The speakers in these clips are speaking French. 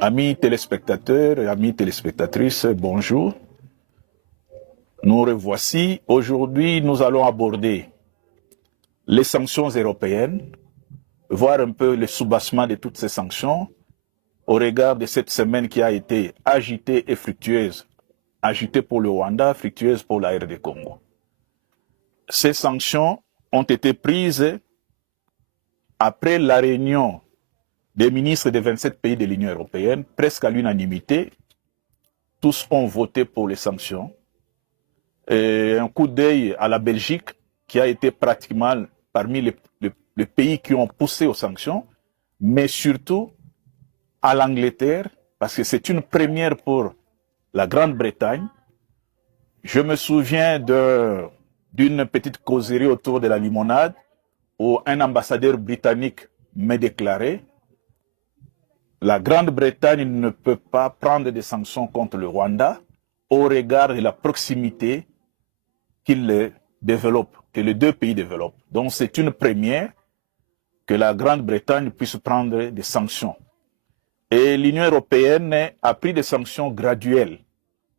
Amis téléspectateurs et amis téléspectatrices, bonjour. Nous revoici. Aujourd'hui, nous allons aborder les sanctions européennes, voir un peu le soubassement de toutes ces sanctions au regard de cette semaine qui a été agitée et fructueuse. Agitée pour le Rwanda, fructueuse pour la RD Congo. Ces sanctions ont été prises après la réunion des ministres des 27 pays de l'Union européenne, presque à l'unanimité. Tous ont voté pour les sanctions. Et un coup d'œil à la Belgique, qui a été pratiquement parmi les pays qui ont poussé aux sanctions, mais surtout à l'Angleterre, parce que c'est une première pour la Grande-Bretagne. Je me souviens d'une petite causerie autour de la limonade où un ambassadeur britannique m'a déclaré: la Grande-Bretagne ne peut pas prendre des sanctions contre le Rwanda au regard de la proximité qu'ils développent, que les deux pays développent. Donc c'est une première que la Grande-Bretagne puisse prendre des sanctions. Et l'Union européenne a pris des sanctions graduelles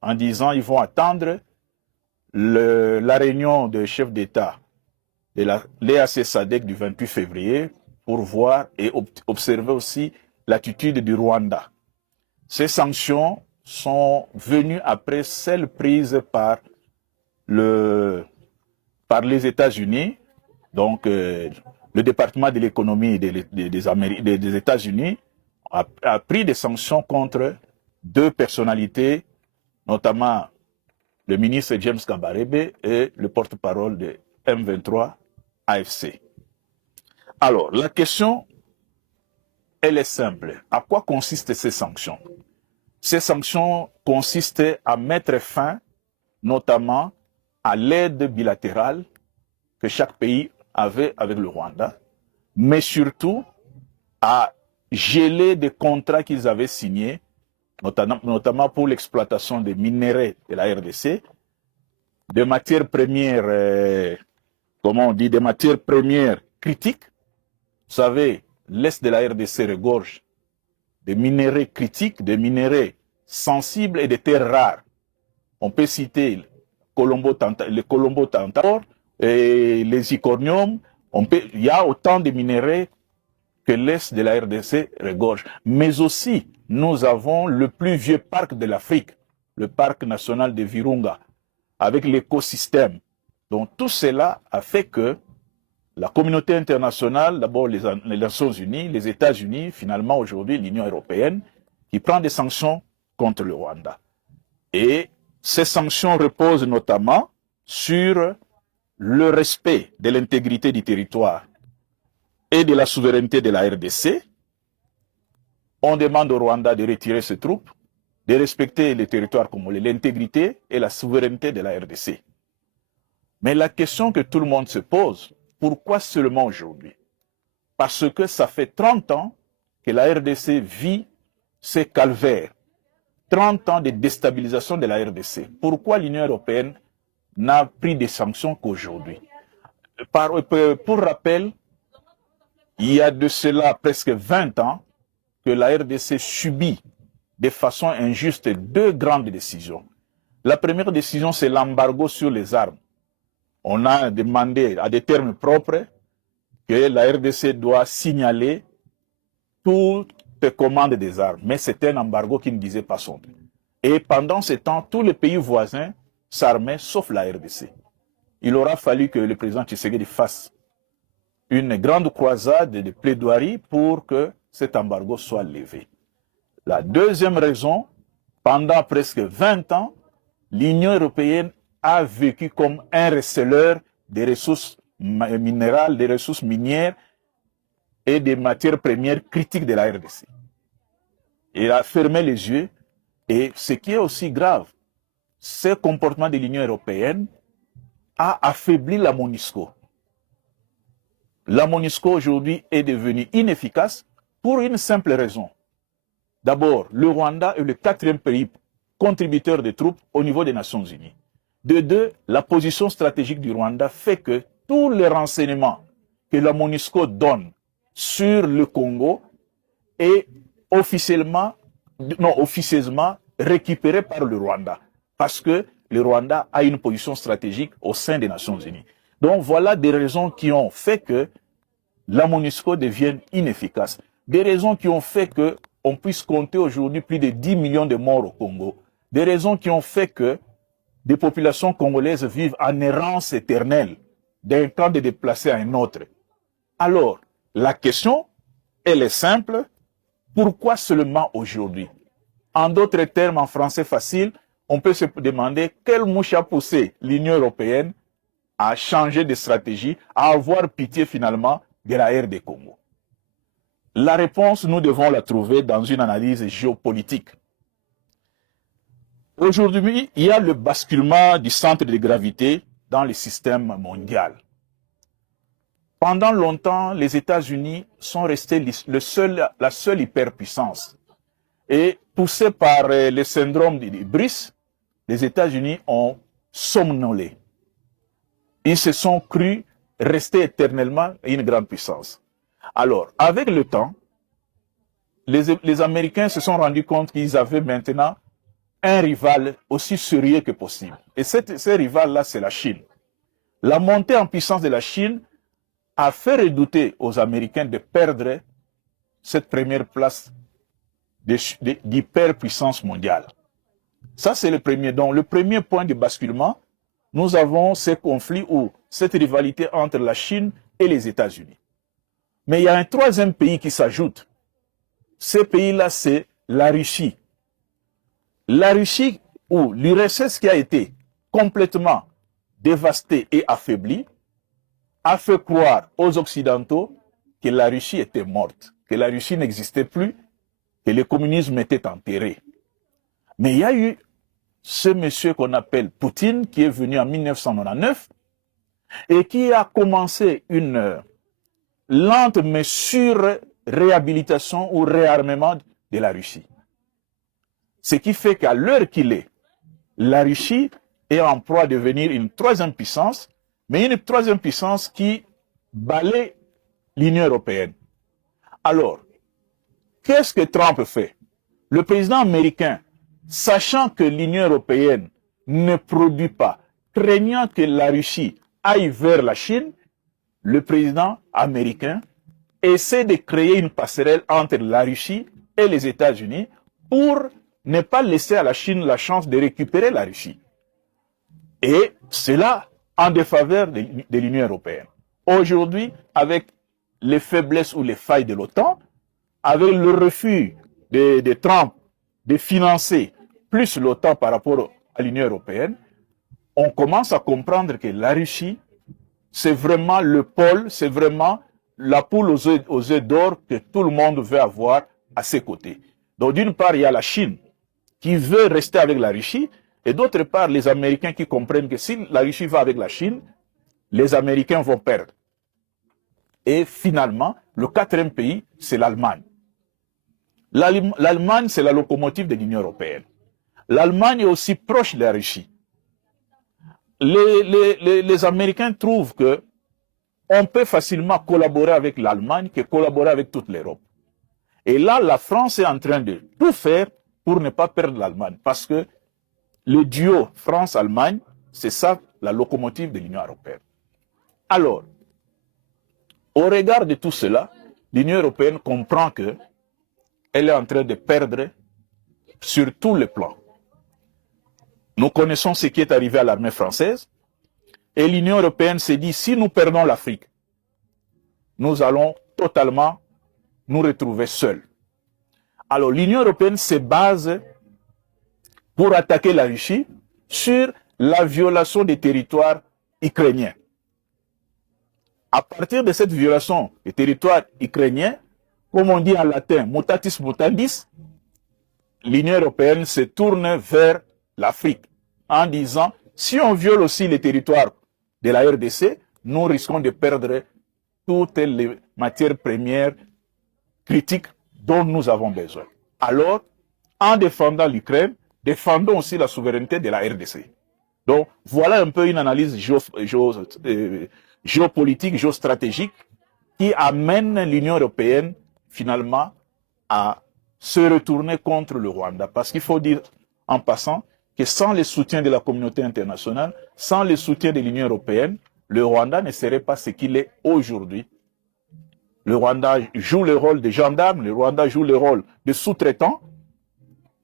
en disant qu'ils vont attendre la réunion des chefs d'État de l'EAC-SADC du 28 février pour voir et observer aussi l'attitude du Rwanda. Ces sanctions sont venues après celles prises par les États-Unis, donc le département de l'économie des États-Unis a pris des sanctions contre deux personnalités, notamment le ministre James Kabarebe et le porte-parole de M23 AFC. Alors, la question, elle est simple. À quoi consistent ces sanctions? Ces sanctions consistent à mettre fin, notamment, à l'aide bilatérale que chaque pays avait avec le Rwanda, mais surtout à geler des contrats qu'ils avaient signés, notamment pour l'exploitation des minerais de la RDC, des matières premières, des matières premières critiques. Vous savez, l'Est de la RDC regorge des minerais critiques, des minerais sensibles et des terres rares. On peut citer le colombo-tantor et les zirconium. Il y a autant de minerais que l'Est de la RDC regorge. Mais aussi, nous avons le plus vieux parc de l'Afrique, le parc national de Virunga, avec l'écosystème. Donc tout cela a fait que la communauté internationale, d'abord les Nations Unies, les États-Unis, finalement aujourd'hui l'Union européenne, qui prend des sanctions contre le Rwanda. Et ces sanctions reposent notamment sur le respect de l'intégrité du territoire et de la souveraineté de la RDC. On demande au Rwanda de retirer ses troupes, de respecter le territoire congolais, l'intégrité et la souveraineté de la RDC. Mais la question que tout le monde se pose, pourquoi seulement aujourd'hui? Parce que ça fait 30 ans que la RDC vit ces calvaires. 30 ans de déstabilisation de la RDC. Pourquoi l'Union européenne n'a pris des sanctions qu'aujourd'hui? Pour rappel, il y a de cela presque 20 ans que la RDC subit de façon injuste deux grandes décisions. La première décision, c'est l'embargo sur les armes. On a demandé à des termes propres que la RDC doit signaler toutes les commandes des armes. Mais c'était un embargo qui ne disait pas son nom. Et pendant ce temps, tous les pays voisins s'armaient, sauf la RDC. Il aura fallu que le président Tshisekedi fasse une grande croisade de plaidoirie pour que cet embargo soit levé. La deuxième raison, pendant presque 20 ans, l'Union européenne a vécu comme un receleur des ressources minérales, des ressources minières et des matières premières critiques de la RDC. Elle a fermé les yeux et ce qui est aussi grave, ce comportement de l'Union européenne a affaibli la MONUSCO. La MONUSCO aujourd'hui est devenue inefficace pour une simple raison. D'abord, le Rwanda est le 4e pays contributeur de troupes au niveau des Nations Unies. De deux, la position stratégique du Rwanda fait que tous les renseignements que la MONUSCO donne sur le Congo est officiellement récupérée par le Rwanda, parce que le Rwanda a une position stratégique au sein des Nations Unies. Donc voilà des raisons qui ont fait que la MONUSCO devienne inefficace. Des raisons qui ont fait qu'on puisse compter aujourd'hui plus de 10 millions de morts au Congo. Des raisons qui ont fait que des populations congolaises vivent en errance éternelle d'un camp de déplacés à un autre. Alors, la question, elle est simple. Pourquoi seulement aujourd'hui? En d'autres termes, en français facile, on peut se demander quelle mouche a poussé l'Union européenne à changer de stratégie, à avoir pitié finalement de la RD Congo. La réponse, nous devons la trouver dans une analyse géopolitique. Aujourd'hui, il y a le basculement du centre de gravité dans le système mondial. Pendant longtemps, les États-Unis sont restés la seule hyperpuissance. Et poussés par le syndrome d'Ibris, les États-Unis ont somnolé. Ils se sont crus rester éternellement une grande puissance. Alors, avec le temps, les Américains se sont rendus compte qu'ils avaient maintenant un rival aussi sérieux que possible. Et ce rival-là, c'est la Chine. La montée en puissance de la Chine a fait redouter aux Américains de perdre cette première place d'hyperpuissance mondiale. Ça, c'est le premier. Donc, le premier point de basculement, nous avons ce conflit ou cette rivalité entre la Chine et les États-Unis. Mais il y a un troisième pays qui s'ajoute. Ce pays-là, c'est la Russie. La Russie, ou l'URSS qui a été complètement dévastée et affaiblie, a fait croire aux Occidentaux que la Russie était morte, que la Russie n'existait plus, que le communisme était enterré. Mais il y a eu ce monsieur qu'on appelle Poutine, qui est venu en 1999 et qui a commencé une lente mais sûre réhabilitation ou réarmement de la Russie. Ce qui fait qu'à l'heure qu'il est, la Russie est en proie à devenir une troisième puissance, mais une troisième puissance qui balaie l'Union européenne. Alors, qu'est-ce que Trump fait? Le président américain, sachant que l'Union européenne ne produit pas, craignant que la Russie aille vers la Chine, le président américain essaie de créer une passerelle entre la Russie et les États-Unis pour ne pas laisser à la Chine la chance de récupérer la Russie. Et cela en défaveur de l'Union européenne. Aujourd'hui, avec les faiblesses ou les failles de l'OTAN, avec le refus de Trump de financer plus l'OTAN par rapport à l'Union européenne, on commence à comprendre que la Russie, c'est vraiment le pôle, c'est vraiment la poule aux œufs d'or que tout le monde veut avoir à ses côtés. Donc d'une part, il y a la Chine qui veut rester avec la Russie, et d'autre part, les Américains qui comprennent que si la Russie va avec la Chine, les Américains vont perdre. Et finalement, le quatrième pays, c'est l'Allemagne. L'Allemagne, c'est la locomotive de l'Union européenne. L'Allemagne est aussi proche de la Russie. Les Américains trouvent que on peut facilement collaborer avec l'Allemagne que collaborer avec toute l'Europe. Et là, la France est en train de tout faire pour ne pas perdre l'Allemagne. Parce que le duo France-Allemagne, c'est ça la locomotive de l'Union européenne. Alors, au regard de tout cela, l'Union européenne comprend que elle est en train de perdre sur tous les plans. Nous connaissons ce qui est arrivé à l'armée française et l'Union européenne s'est dit, si nous perdons l'Afrique, nous allons totalement nous retrouver seuls. Alors l'Union européenne se base pour attaquer la Russie sur la violation des territoires ukrainiens. À partir de cette violation des territoires ukrainiens, comme on dit en latin, mutatis mutandis, l'Union européenne se tourne vers l'Afrique en disant, si on viole aussi les territoires de la RDC, nous risquons de perdre toutes les matières premières critiques dont nous avons besoin. Alors, en défendant l'Ukraine, défendons aussi la souveraineté de la RDC. Donc, voilà un peu une analyse géopolitique, géostratégique qui amène l'Union européenne finalement à se retourner contre le Rwanda. Parce qu'il faut dire en passant que sans le soutien de la communauté internationale, sans le soutien de l'Union européenne, le Rwanda ne serait pas ce qu'il est aujourd'hui. Le Rwanda joue le rôle de gendarme, le Rwanda joue le rôle de sous-traitant.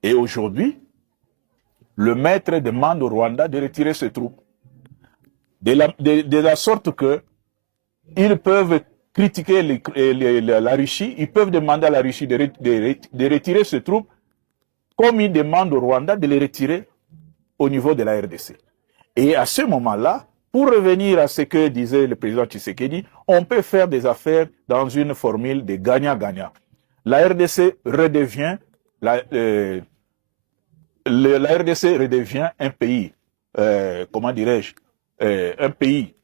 Et aujourd'hui, le maître demande au Rwanda de retirer ses troupes. De la sorte que ils peuvent critiquer la Russie, ils peuvent demander à la Russie de retirer ses troupes, comme ils demandent au Rwanda de les retirer au niveau de la RDC. Et à ce moment-là, pour revenir à ce que disait le président Tshisekedi, on peut faire des affaires dans une formule de gagnant-gagnant. La RDC redevient, la RDC redevient un pays, comment dirais-je, un pays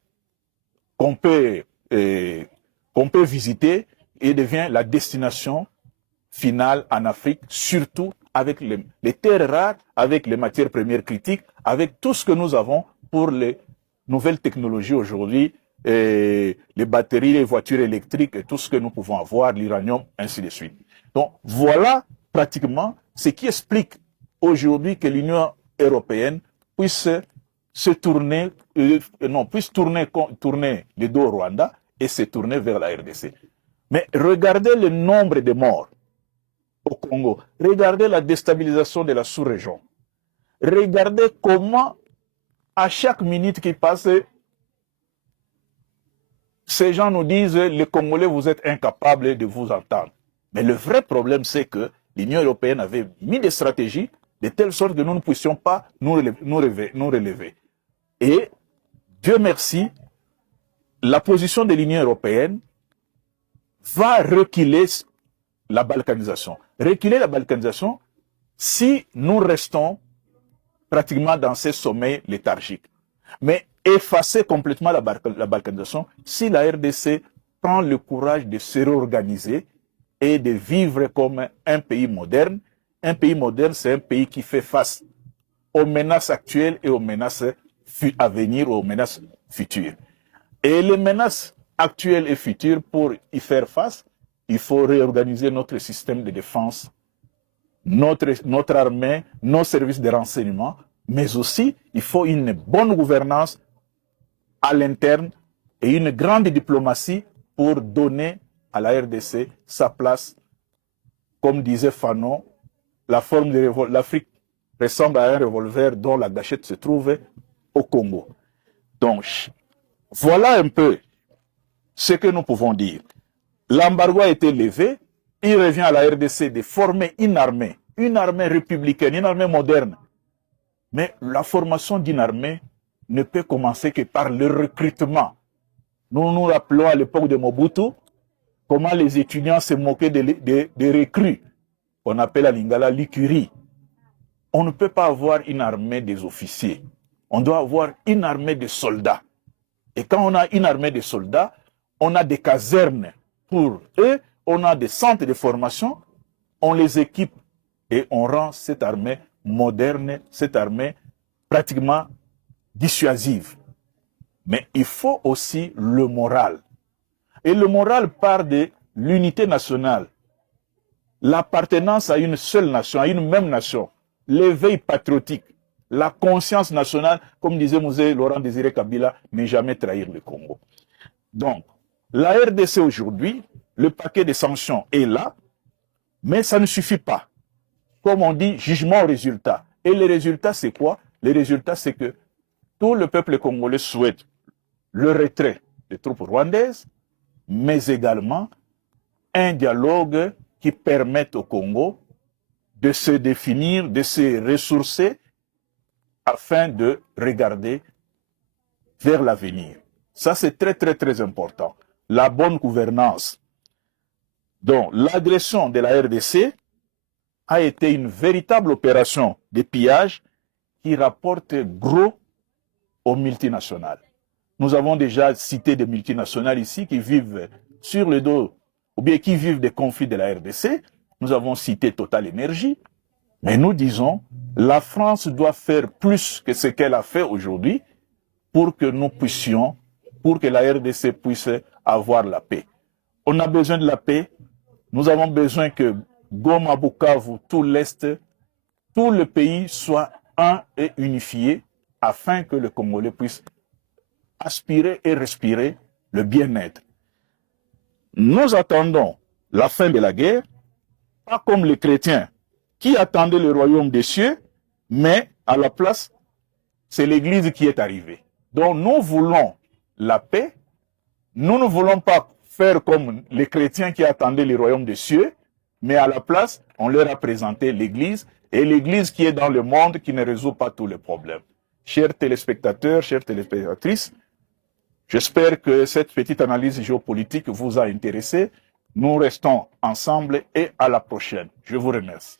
qu'on peut visiter et devient la destination finale en Afrique, surtout avec les terres rares, avec les matières premières critiques, avec tout ce que nous avons pour les nouvelles technologies aujourd'hui, les batteries, les voitures électriques et tout ce que nous pouvons avoir, l'uranium, ainsi de suite. Donc voilà pratiquement ce qui explique aujourd'hui que l'Union européenne puisse se tourner, tourner le dos au Rwanda et se tourner vers la RDC. Mais regardez le nombre de morts au Congo. Regardez la déstabilisation de la sous-région. Regardez comment, à chaque minute qui passe, ces gens nous disent, les Congolais, vous êtes incapables de vous entendre. Mais le vrai problème, c'est que l'Union européenne avait mis des stratégies de telle sorte que nous ne puissions pas nous relever. Et Dieu merci, la position de l'Union européenne va reculer la balkanisation. Reculer la balkanisation si nous restons pratiquement dans ces sommets léthargiques. Mais effacer complètement la balkanisation si la RDC prend le courage de se réorganiser et de vivre comme un pays moderne. Un pays moderne, c'est un pays qui fait face aux menaces actuelles et aux menaces à venir, aux menaces futures. Et les menaces actuelles et futures, pour y faire face, il faut réorganiser notre système de défense, notre armée, nos services de renseignement, mais aussi il faut une bonne gouvernance à l'interne et une grande diplomatie pour donner à la RDC sa place. Comme disait Fanon, l'Afrique ressemble à un revolver dont la gâchette se trouve au Congo. Donc, voilà un peu ce que nous pouvons dire. L'embargo a été levé, il revient à la RDC de former une armée républicaine, une armée moderne. Mais la formation d'une armée ne peut commencer que par le recrutement. Nous nous rappelons à l'époque de Mobutu, comment les étudiants se moquaient des recrues, qu'on appelle à Lingala l'écurie. On ne peut pas avoir une armée des officiers. On doit avoir une armée de soldats. Et quand on a une armée de soldats, on a des casernes pour eux, on a des centres de formation, on les équipe et on rend cette armée moderne, cette armée pratiquement dissuasive. Mais il faut aussi le moral. Et le moral part de l'unité nationale, l'appartenance à une seule nation, à une même nation, l'éveil patriotique, la conscience nationale, comme disait Mosé Laurent Désiré Kabila, ne jamais trahir le Congo. Donc, la RDC aujourd'hui, le paquet de sanctions est là, mais ça ne suffit pas. Comme on dit, jugement au résultat. Et le résultat, c'est quoi? Le résultat, c'est que tout le peuple congolais souhaite le retrait des troupes rwandaises, mais également un dialogue qui permette au Congo de se définir, de se ressourcer afin de regarder vers l'avenir. Ça, c'est très, très, très important. La bonne gouvernance. Donc, l'agression de la RDC a été une véritable opération de pillage qui rapporte gros aux multinationales. Nous avons déjà cité des multinationales ici qui vivent sur le dos, ou bien qui vivent des conflits de la RDC. Nous avons cité Total Energy, mais nous disons, la France doit faire plus que ce qu'elle a fait aujourd'hui pour que nous puissions, pour que la RDC puisse avoir la paix. On a besoin de la paix. Nous avons besoin que Goma, Bukavu, tout l'Est, tout le pays soit un et unifié afin que le Congolais puisse aspirer et respirer le bien-être. Nous attendons la fin de la guerre, pas comme les chrétiens qui attendaient le royaume des cieux, mais à la place, c'est l'Église qui est arrivée. Donc nous voulons la paix, nous ne voulons pas faire comme les chrétiens qui attendaient le royaume des cieux, mais à la place, on leur a présenté l'Église, et l'Église qui est dans le monde, qui ne résout pas tous les problèmes. Chers téléspectateurs, chères téléspectatrices, j'espère que cette petite analyse géopolitique vous a intéressé. Nous restons ensemble et à la prochaine. Je vous remercie.